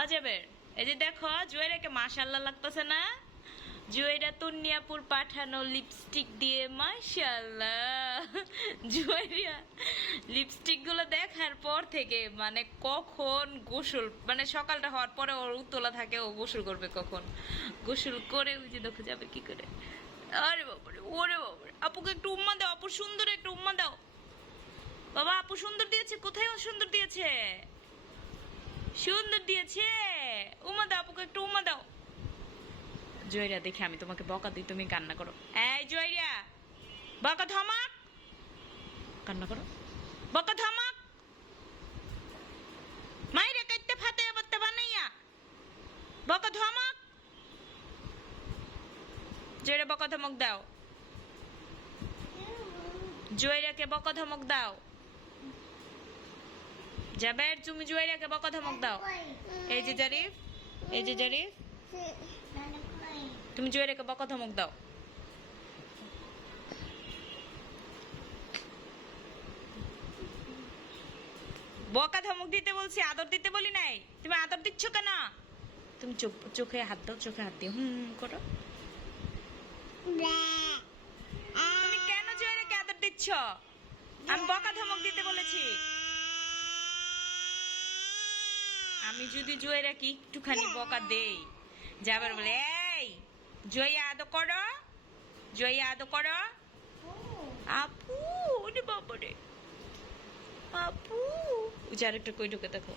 অজবের এই যে দেখো, জুয়েরাকে মাশাল্লাহ লাগতেছে না? জুয়েরা তুনিয়াপুর পাঠানো লিপস্টিক দিয়ে মাশাল্লাহ জুয়েরিয়া লিপস্টিকগুলো দেখার পর থেকে মানে কখন গোসল মানে সকালটা হওয়ার পরে ওর উতলা থাকে, ও গোসল করবে কখন? গোসল করে ওই যে দেখো যাবে কি করে? আরে বাবারে ওরে বাবারে আপুকে একটু উম্মা দাও, আপু সুন্দর একটু উম্মা দাও। বাবা, আপু সুন্দর দিয়েছে, কোথায় সুন্দর দিয়েছে? সুন্দর দিয়েছে। উমা দাও, আপুকে একটু উমা দাও। জয়রা দেখে আমি তোমাকে বকা দিই, তুমি কান্না করো। এই জয়রা বকা থামাক কান্না করো। বকা থামাক মাইরে কাইতে ফাতে বাত্তে বানাইয়া। বকা থামাক জয়রা বকা ধমক দাও। জয়রাকে বকা ধমক দাও। জাবের তুমি জুয়াইরাকে বকা ধমক দাও। এই যে জারিফ, এই যে জারিফ, তুমি জুয়াইরাকে বকা ধমক দাও। বকা ধমক দিতে বলছি, আদর দিতে বলি নাই। তুমি আদর দিচ্ছ কেন? তুমি চোখ, চোখে হাত দাও, চোখে হাত দিয়ে হুম করো। তুমি কেন জুয়াইরাকে আদর দিচ্ছ? আমি বকা ধমক দিতে বলেছি। আমি যদি জুয়েরাকে একটুখানি বকা দেই? যাবার বলে, এই জয়া আদো করো জয়া আদো করো। আপু, ওরে বাবারে। আপু যে আরেকটা কই ঢুকে দেখো।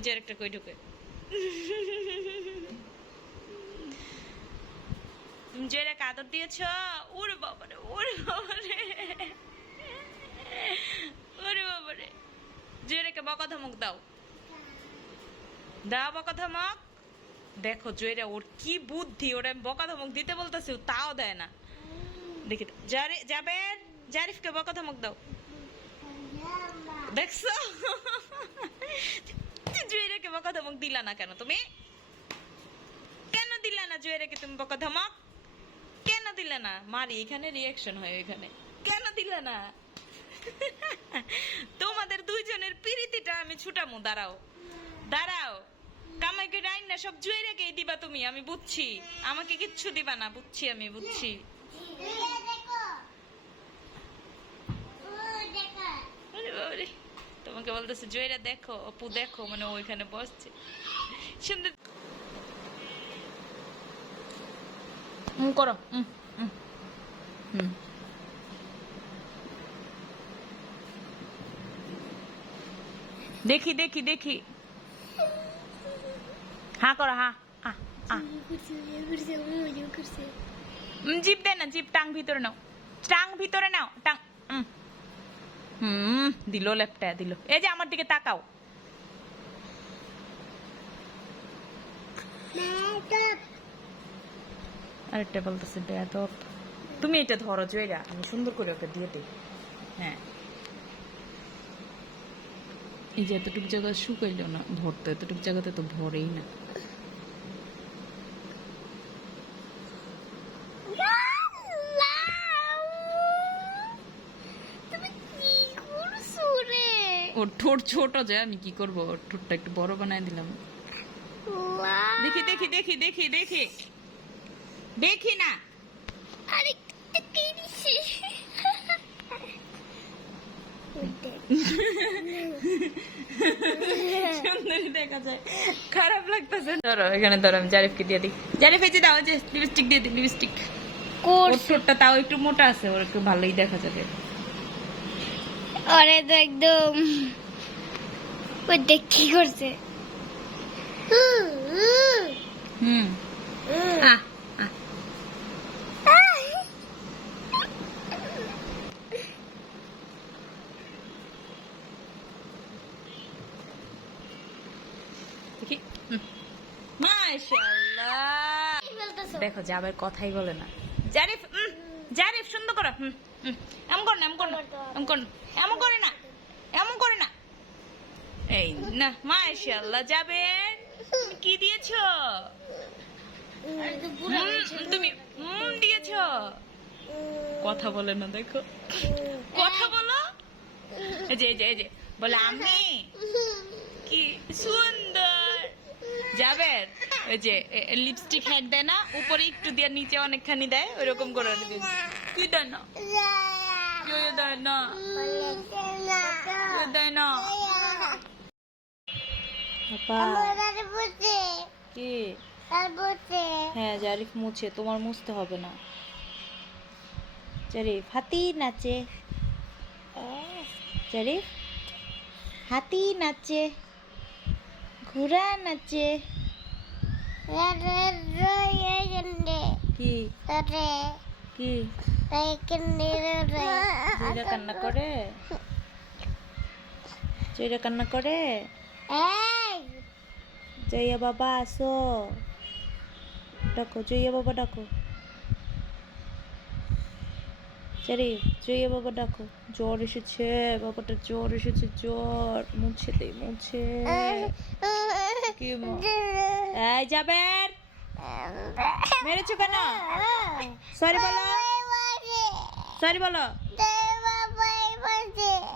যে আরেকটা কই ঢুকে। তুমি জয়াকে আদর দিয়েছ? ওরে বাবারে ওরে বাবারে। ওরে বাবারে। জয়াকে বকা ধমক দাও। দাও বকা ধমক দেখো জয়রা, ওর কি বুদ্ধি, ওরা বকা ধমক দিতে বলতেছে তাও দেয় না। দেখি। জারি- জাবের, জারিফকে বকা ধমক দাও। দেখছ? জুয়েরাকে বকা ধমক দিলা না কেন তুমি? কেন দিলা না জুয়েরাকে তুমি বকা ধমক কেন দিলে না? মারি, এখানে রিয়াকশন হয় এখানে কেন দিলে না? তোমাদের দুইজনের পিরিতিটা আমি ছুটামু, দাঁড়াও। দাঁড়াও। কামাইকে রাইন না, সব জুয়ে রেখে দিবা তুমি, আমি বুঝছি। আমাকে কিচ্ছু দিবা না, বুঝছি আমি, বুঝছি। তোমাকে বলতেছে দেখো, অপু দেখো মানে ওইখানে বসছে। সুন্দর করো দেখি দেখি দেখি। করো জিপ না জিপ টাং ভিতরে নাও টাং ভিতরে নাও টাং হুম দিল লেপটা দিল এই যে আমার দিকে তাকাও আরেকটা বলতেছে বেয়াদব তুমি এটা ধরো জয়রা আমি সুন্দর করে ওকে দিয়ে দিই হ্যাঁ এই যে এতটুকু জায়গা শুকাইলো না ভরতো এতটুকু জায়গাতে তো ভরেই না ওর ঠোঁট ছোট যে আমি কি করব? ওর ঠোঁটটা একটু বড় বানায় দিলাম। দেখি দেখি দেখি দেখি দেখি। দেখি না। সুন্দরী দেখা যায়। খারাপ লাগতেছে। ধরো এখানে ধরো আমি জারিফকে দিয়ে দিই। জারিফ এই যে দাও যে লিপস্টিক দিয়ে দিই লিপস্টিক ওর ঠোঁটটা তাও একটু মোটা আছে ওর একটু ভালোই দেখা যাবে। আরে তো একদম। ওই দেখ কি করছে। হুম। আহ দেখি। কথাই বলে না। জারিফ উম, জারিফ সুন্দর করো। হুম, হুম। এমন কর না এমন কর না। এমন কর। না। এমন করে না। এমন করে না। এই না মাশাআল্লাহ যাবেন তুমি কি দিয়েছ? তুমি হুম দিয়েছ। কথা বলে না দেখো। কথা বলো। এই যে এই যে যে। বলে আমি কি সুন্দর। যাবে। যে লিপস্টিক হ্যাক দেয় না, উপরে একটু দিয়ে নিচে অনেকখানি দেয় ওইরকম করে দিন কি দেয় না। হ্যাঁ জারিফ মুছে, তোমার মুছতে হবে না। জারিফ, হাতি নাচে। জারিফ, হাতি নাচে। ঘোড়া নাচে। কি কি জয়রা কান্না করে জয়রা কান্না করে জয়া বাবা আসো ডাকো জয়া বাবা ডাকো চারি জয়া বাবা ডাকো জ্বর এসেছে বাবাটা জ্বর এসেছে জ্বর মুছে দে মুছে কি মা? এই যাবেন মেরেছো কেন? সরি বলো। সরি বলো।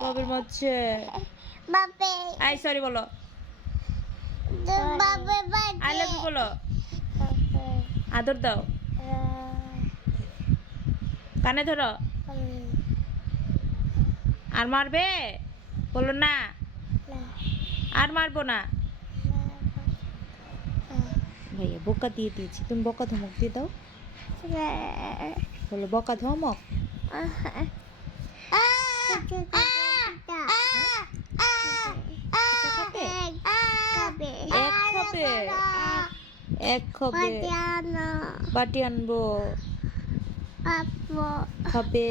বাবের মারছে। আই সরি বলো। আই লাভ ইউ বলো। আদর দাও। কানে ধরো। আর মারবে? বলো না। আর মারবো না। ভাইয়া বোকা দিয়ে দিয়েছি। তুমি বকা ধমক দিয়ে দাও। বলো বকা ধমক? এক খাবে এক খাবে বাটি আনব। খাবে